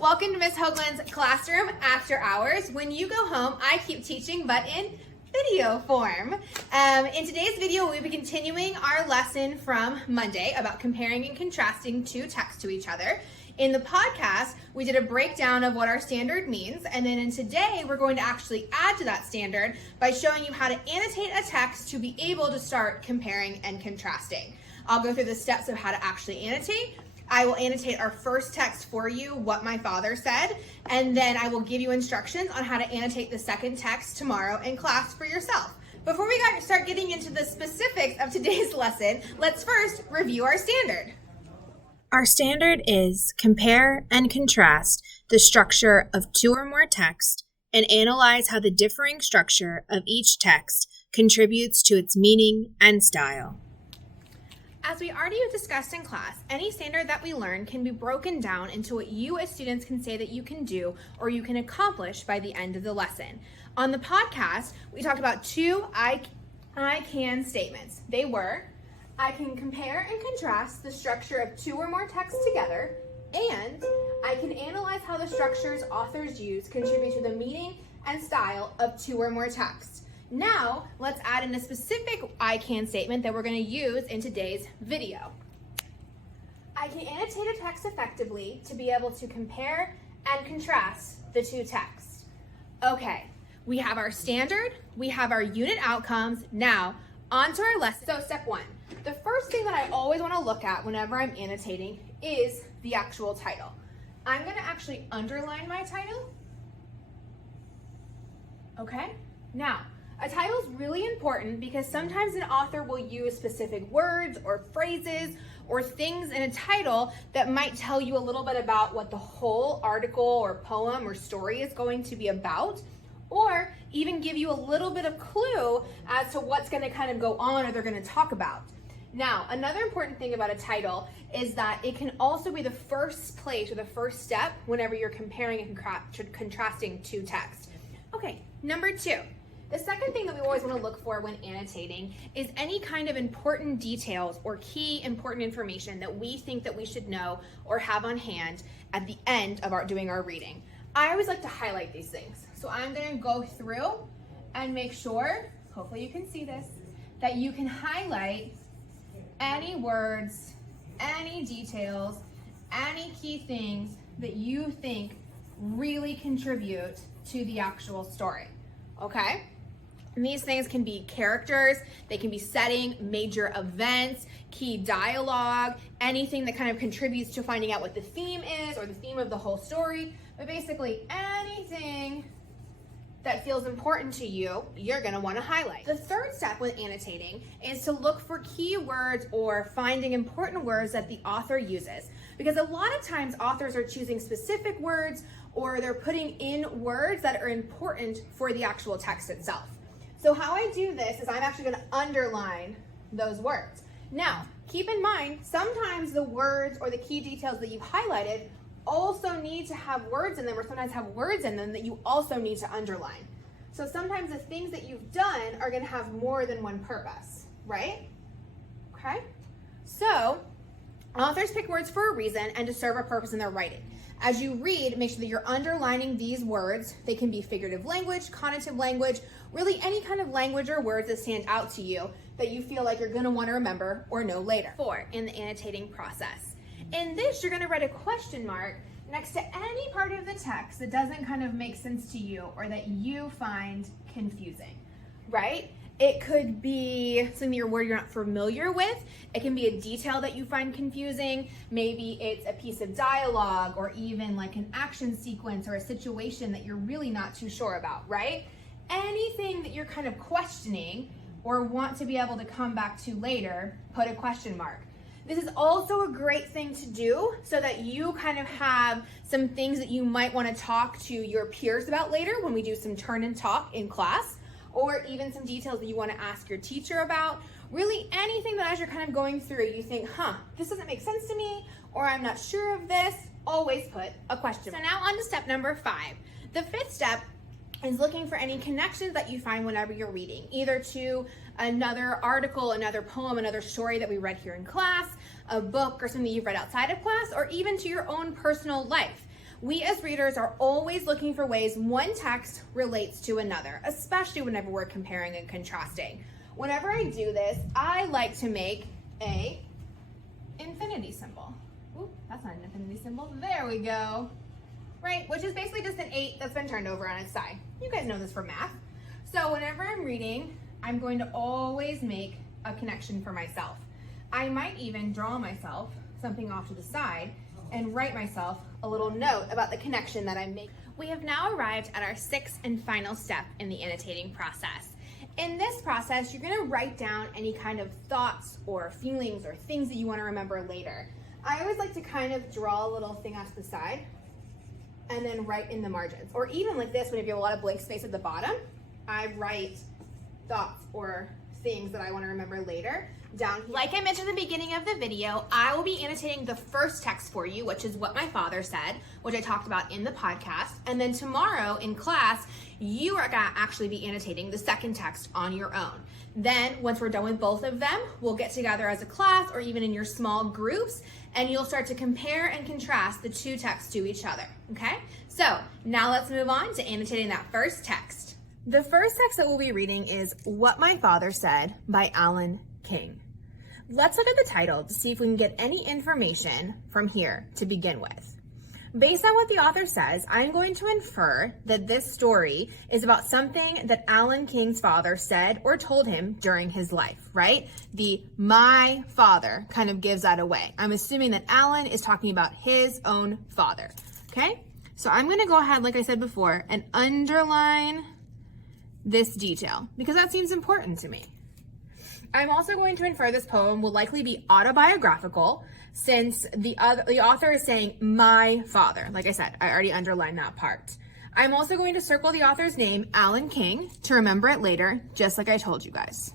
welcome to Miss Hoglen's Classroom After Hours. When you go home, I keep teaching, but in video form. In today's video, we'll be continuing our lesson from Monday about comparing and contrasting two texts to each other. In the podcast, we did a breakdown of what our standard means, and then in today, we're going to actually add to that standard by showing you how to annotate a text to be able to start comparing and contrasting. I'll go through the steps of how to actually annotate. I will annotate our first text for you, what my father said, and then I will give you instructions on how to annotate the second text tomorrow in class for yourself. Before we start getting into the specifics of today's lesson, let's first review our standard. Our standard is compare and contrast the structure of two or more texts and analyze how the differing structure of each text contributes to its meaning and style. As we already discussed in class, any standard that we learn can be broken down into what you as students can say that you can do or you can accomplish by the end of the lesson. On the podcast, we talked about two I can statements. They were, I can compare and contrast the structure of two or more texts together, and I can analyze how the structures authors use contribute to the meaning and style of two or more texts. Now, let's add in a specific I can statement that we're going to use in today's video. I can annotate a text effectively to be able to compare and contrast the two texts. Okay, we have our standard, we have our unit outcomes. Now, on to our lesson. So step one, the first thing that I always want to look at whenever I'm annotating is the actual title. I'm going to actually underline my title. Okay, now, a title is really important because sometimes an author will use specific words or phrases or things in a title that might tell you a little bit about what the whole article or poem or story is going to be about, or even give you a little bit of clue as to what's going to kind of go on or they're going to talk about. Now, another important thing about a title is that it can also be the first place or the first step whenever you're comparing and contrasting two texts. Okay, number two. The second thing that we always want to look for when annotating is any kind of important details or key important information that we think that we should know or have on hand at the end of doing our reading. I always like to highlight these things. So I'm going to go through and make sure, hopefully you can see this, that you can highlight any words, any details, any key things that you think really contribute to the actual story, okay? And these things can be characters, they can be setting, major events, key dialogue, anything that kind of contributes to finding out what the theme is or the theme of the whole story. But basically anything that feels important to you, you're going to want to highlight. The third step with annotating is to look for key words or finding important words that the author uses. Because a lot of times authors are choosing specific words or they're putting in words that are important for the actual text itself. So how I do this is I'm actually going to underline those words. Now, keep in mind, sometimes the words or the key details that you've highlighted also need to have words in them, or sometimes have words in them that you also need to underline. So sometimes the things that you've done are going to have more than one purpose, right? Okay? So, authors pick words for a reason and to serve a purpose in their writing. As you read, make sure that you're underlining these words. They can be figurative language, connotative language, really any kind of language or words that stand out to you that you feel like you're going to want to remember or know later. 4, in the annotating process. In this, you're going to write a question mark next to any part of the text that doesn't kind of make sense to you or that you find confusing, right? It could be something you're not familiar with. It can be a detail that you find confusing. Maybe it's a piece of dialogue or even like an action sequence or a situation that you're really not too sure about, right? Anything that you're kind of questioning or want to be able to come back to later, put a question mark. This is also a great thing to do so that you kind of have some things that you might want to talk to your peers about later when we do some turn and talk in class, or even some details that you want to ask your teacher about. Really anything that as you're kind of going through, you think, this doesn't make sense to me, or I'm not sure of this, always put a question mark. So now on to step number 5. The 5th step is looking for any connections that you find whenever you're reading, either to another article, another poem, another story that we read here in class, a book or something you've read outside of class, or even to your own personal life. We as readers are always looking for ways one text relates to another, especially whenever we're comparing and contrasting. Whenever I do this, I like to make a infinity symbol. Ooh, that's not an infinity symbol. There we go. Right, which is basically just an 8 that's been turned over on its side. You guys know this from math. So whenever I'm reading, I'm going to always make a connection for myself. I might even draw myself something off to the side and write myself a little note about the connection that I'm making. We have now arrived at our 6th and final step in the annotating process. In this process, you're gonna write down any kind of thoughts or feelings or things that you wanna remember later. I always like to kind of draw a little thing off to the side and then write in the margins. Or even like this, when you have a lot of blank space at the bottom, I write thoughts or things that I wanna remember later down here. Like I mentioned at the beginning of the video, I will be annotating the first text for you, which is what my father said, which I talked about in the podcast. And then tomorrow in class, you are gonna actually be annotating the second text on your own. Then once we're done with both of them, we'll get together as a class or even in your small groups, and you'll start to compare and contrast the two texts to each other, okay? So now let's move on to annotating that first text. The first text that we'll be reading is What My Father Said by Alan King. Let's look at the title to see if we can get any information from here to begin with. Based on what the author says, I'm going to infer that this story is about something that Alan King's father said or told him during his life, right? The my father kind of gives that away. I'm assuming that Alan is talking about his own father, okay? So I'm gonna go ahead, like I said before, and underline this detail because that seems important to me. I'm also going to infer this poem will likely be autobiographical since the author is saying my father. Like I said, I already underlined that part. I'm also going to circle the author's name, Alan King, to remember it later, just like I told you guys.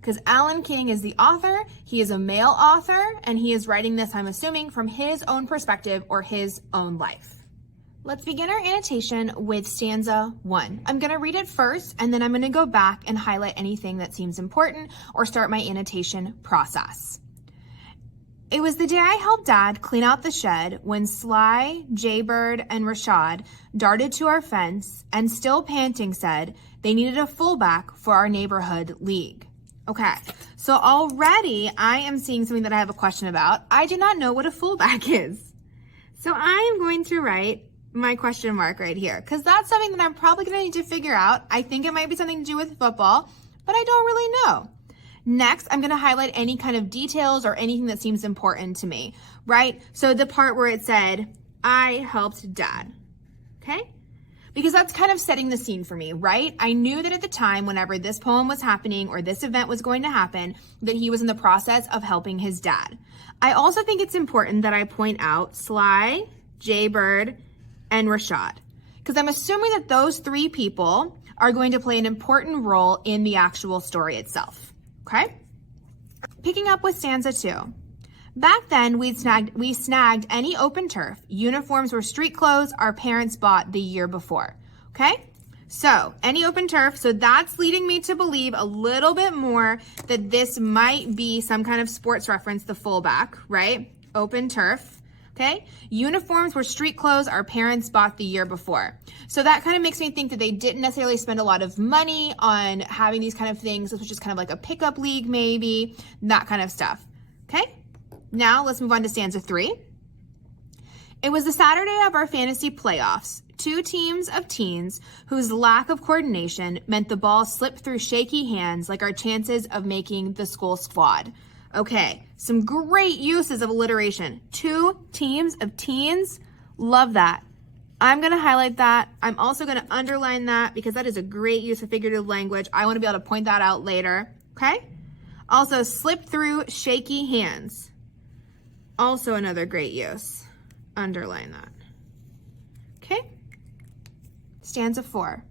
Because Alan King is the author, he is a male author, and he is writing this, I'm assuming, from his own perspective or his own life. Let's begin our annotation with stanza 1. I'm going to read it first, and then I'm going to go back and highlight anything that seems important or start my annotation process. It was the day I helped Dad clean out the shed when Sly, Jaybird, and Rashad darted to our fence and, still panting, said they needed a fullback for our neighborhood league. Okay, so already I am seeing something that I have a question about. I do not know what a fullback is. So I am going to write my question mark right here because that's something that I'm probably going to need to figure out. I think it might be something to do with football, but I don't really know. Next, I'm going to highlight any kind of details or anything that seems important to me, right? So the part where it said, I helped Dad, okay? Because that's kind of setting the scene for me, right? I knew that at the time, whenever this poem was happening or this event was going to happen, that he was in the process of helping his dad. I also think it's important that I point out Sly, Jaybird, and Rashad, because I'm assuming that those 3 people are going to play an important role in the actual story itself, okay? Picking up with stanza 2. Back then, we snagged any open turf. Uniforms were street clothes our parents bought the year before, okay? So, any open turf, so that's leading me to believe a little bit more that this might be some kind of sports reference, the fullback, right? Open turf. Okay, uniforms were street clothes our parents bought the year before. So that kind of makes me think that they didn't necessarily spend a lot of money on having these kind of things. This was just kind of like a pickup league maybe, that kind of stuff. Okay, now let's move on to stanza 3. It was the Saturday of our fantasy playoffs. 2 teams of teens whose lack of coordination meant the ball slipped through shaky hands like our chances of making the school squad. Okay, some great uses of alliteration. 2 teams of teens, love that. I'm gonna highlight that. I'm also gonna underline that because that is a great use of figurative language. I wanna be able to point that out later, okay? Also, slip through shaky hands. Also another great use. Underline that. Okay? Stanza 4.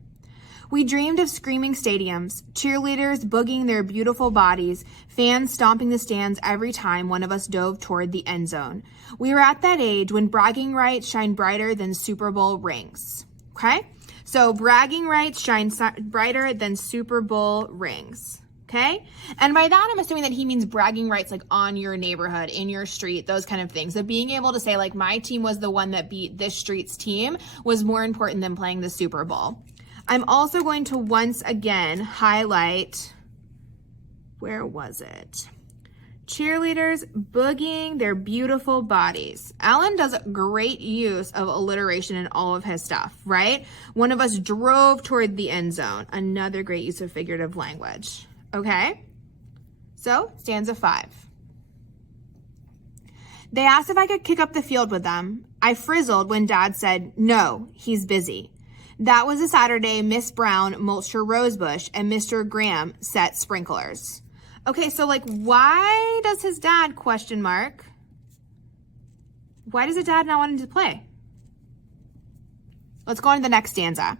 We dreamed of screaming stadiums, cheerleaders boogieing their beautiful bodies, fans stomping the stands every time one of us dove toward the end zone. We were at that age when bragging rights shine brighter than Super Bowl rings. Okay? So bragging rights shine brighter than Super Bowl rings. Okay? And by that, I'm assuming that he means bragging rights like on your neighborhood, in your street, those kind of things. So being able to say like my team was the one that beat this street's team was more important than playing the Super Bowl. I'm also going to once again highlight, where was it? Cheerleaders boogieing their beautiful bodies. Alan does great use of alliteration in all of his stuff, right? One of us drove toward the end zone. Another great use of figurative language. Okay? So, stanza 5. They asked if I could kick up the field with them. I frizzled when Dad said, no, he's busy. That was a Saturday Miss Brown mulched her rosebush and Mr. Graham set sprinklers. Okay, so like, why does his dad, ? Why does his dad not want him to play? Let's go on to the next stanza.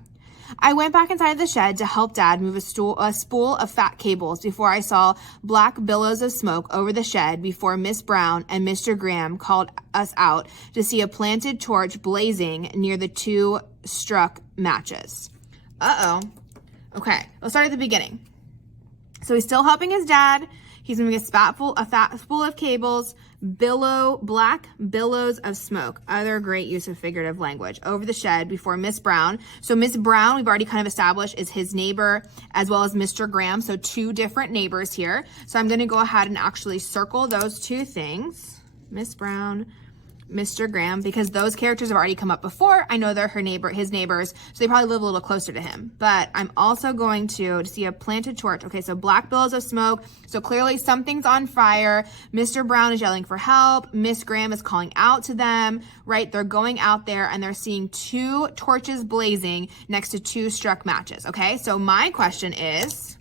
I went back inside the shed to help Dad move a spool of fat cables before I saw black billows of smoke over the shed before Miss Brown and Mr. Graham called us out to see a planted torch blazing near the 2 struck matches. Okay, let's start at the beginning. So he's still helping his dad. He's moving a fat spool of cables, black billows of smoke. Other great use of figurative language. Over the shed before Miss Brown. So Miss Brown, we've already kind of established, is his neighbor as well as Mr. Graham. So 2 different neighbors here. So I'm going to go ahead and actually circle those 2 things. Miss Brown, Mr. Graham, because those characters have already come up before. I know they're his neighbors, so they probably live a little closer to him. But I'm also going to see a planted torch. Okay, so black billows of smoke. So clearly something's on fire. Mr. Brown is yelling for help. Miss Graham is calling out to them, right? They're going out there and they're seeing 2 torches blazing next to 2 struck matches. Okay, so my question is,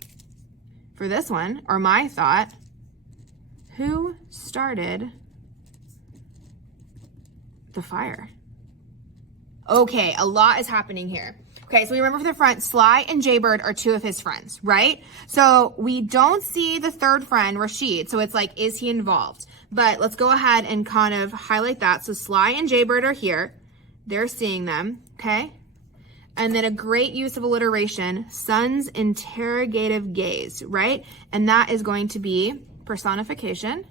for this one, or my thought, who started the fire? Okay, a lot is happening here. Okay, so we remember for the front, Sly and Jaybird are 2 of his friends, right? So we don't see the 3rd friend, Rashid. So it's like, is he involved? But let's go ahead and kind of highlight that. So Sly and Jaybird are here. They're seeing them, okay? And then a great use of alliteration, Sun's interrogative gaze, right? And that is going to be personification.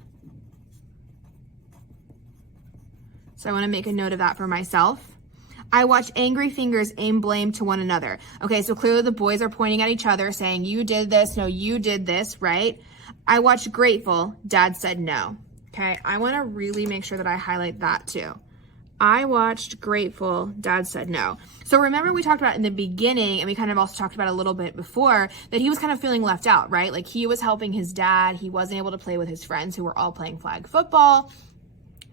So I want to make a note of that for myself. I watched angry fingers aim blame to one another. Okay, so clearly the boys are pointing at each other saying, you did this, no, you did this, right? I watched grateful, Dad said no. Okay, I want to really make sure that I highlight that too. I watched grateful, Dad said no. So remember we talked about in the beginning, and we kind of also talked about a little bit before, that he was kind of feeling left out, right? Like he was helping his dad. He wasn't able to play with his friends who were all playing flag football.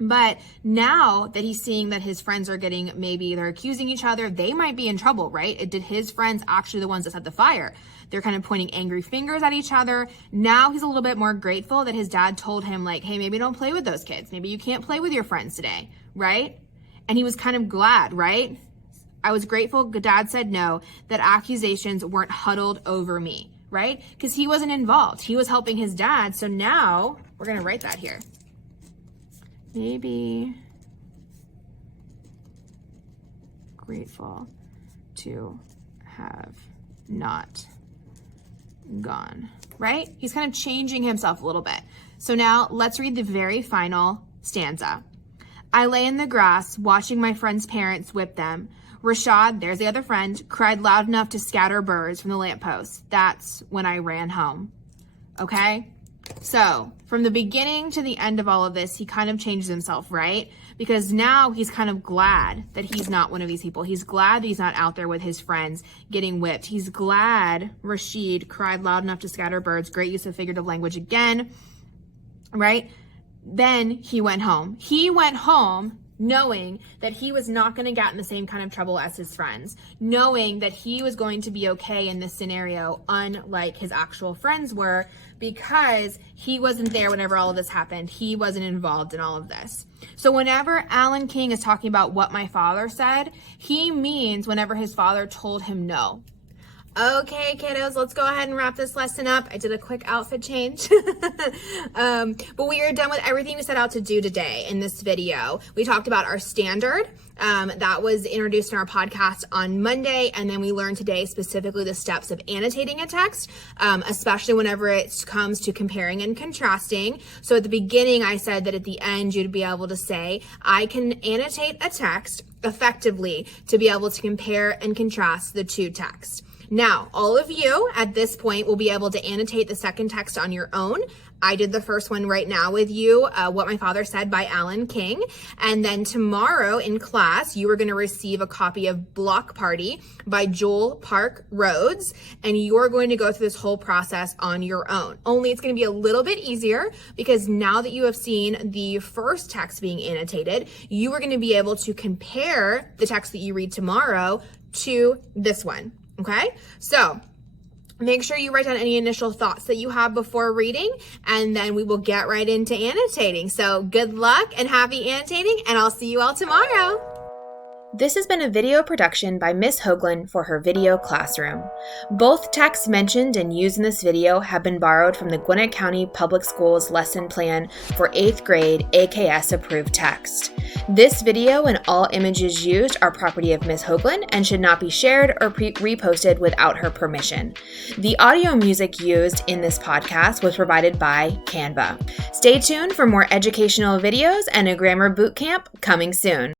But now that he's seeing that his friends are getting, maybe they're accusing each other, they might be in trouble, right? Did his friends actually the ones that set the fire? They're kind of pointing angry fingers at each other. Now he's a little bit more grateful that his dad told him like, hey, maybe don't play with those kids. Maybe you can't play with your friends today, right? And he was kind of glad, right? I was grateful Dad said no, that accusations weren't huddled over me, right? Because he wasn't involved. He was helping his dad. So now we're going to write that here. Maybe grateful to have not gone, right? He's kind of changing himself a little bit. So now let's read the very final stanza. I lay in the grass watching my friend's parents whip them. Rashad, there's the other friend, cried loud enough to scatter birds from the lamppost. That's when I ran home. Okay? So from the beginning to the end of all of this, he kind of changes himself, right? Because now he's kind of glad that he's not one of these people. He's glad that he's not out there with his friends getting whipped. He's glad Rashid cried loud enough to scatter birds. Great use of figurative language again, right? Then he went home. He went home knowing that he was not going to get in the same kind of trouble as his friends, knowing that he was going to be okay in this scenario, unlike his actual friends were, because he wasn't there whenever all of this happened. He wasn't involved in all of this. So whenever Alan King is talking about what my father said, he means whenever his father told him no. Okay, kiddos, let's go ahead and wrap this lesson up. I did a quick outfit change. But we are done with everything we set out to do today in this video. We talked about our standard. That was introduced in our podcast on Monday, and then we learned today specifically the steps of annotating a text, especially whenever it comes to comparing and contrasting. So at the beginning, I said that at the end, you'd be able to say, I can annotate a text effectively to be able to compare and contrast the two texts. Now, all of you at this point will be able to annotate the second text on your own. I did the first one right now with you, What My Father Said by Alan King. And then tomorrow in class, you are going to receive a copy of Block Party by Joel Park Rhodes. And you're going to go through this whole process on your own. Only it's going to be a little bit easier because now that you have seen the first text being annotated, you are going to be able to compare the text that you read tomorrow to this one. Okay, so make sure you write down any initial thoughts that you have before reading, and then we will get right into annotating. So good luck and happy annotating, and I'll see you all tomorrow. This has been a video production by Miss Hoglen for her video classroom. Both texts mentioned and used in this video have been borrowed from the Gwinnett County Public Schools lesson plan for 8th grade AKS approved text. This video and all images used are property of Miss Hoglen and should not be shared or reposted without her permission. The audio music used in this podcast was provided by Canva. Stay tuned for more educational videos and a grammar boot camp coming soon.